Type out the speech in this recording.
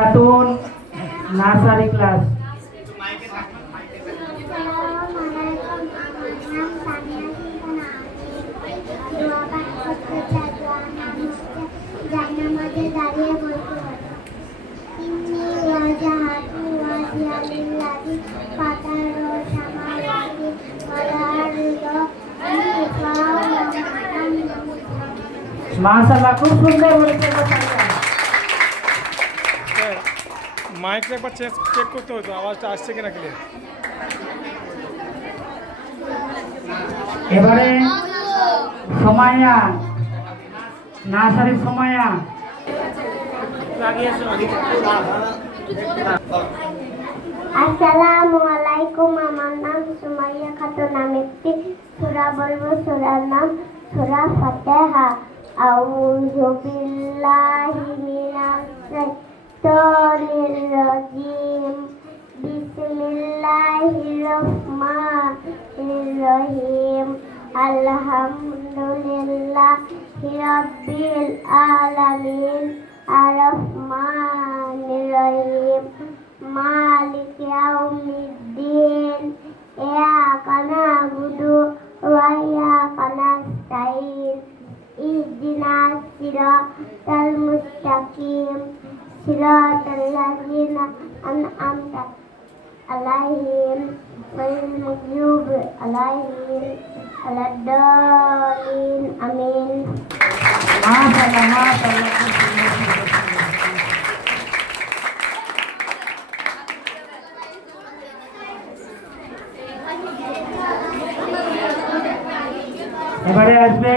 Khatun nursery class. মাশাআল্লাহ, খুব সুন্দর বলেছে। মাইকটা একবার চেক করতে হতো, আওয়াজটা আসছে কিনা ক্লিয়ার। এবারে সময়া, নার্সারির সময়া। আসসালামু আলাইকুম, আমার নাম সুমাইয়া খাতুন। আমি একটি সূরা বলবো, সূরার নাম সূরা ফাতিহা। আউযু বিল্লাহি মিনাশ শাইতানির রাজিম। বিসমিল্লাহির রহমানির রহিম। আলহামদুলিল্লাহি রাব্বিল আলামিন। আর-রহমানির রহিম। মালিক ইয়াউমিদ্দিন। ইয়াকা না'বুদু ওয়া ইয়াকা নাস্তাঈন। ইহদিনাস সিরাতাল মুস্তাকিম। সিরাতাল লাযিনা আন'আমতা আলাইহিম গায়রিল মাগযুবি আলাইহিম ওয়ালাদ-দাল্লিন। আমিন। মাশাআল্লাহ, মাশাআল্লাহ। এবারে আসবে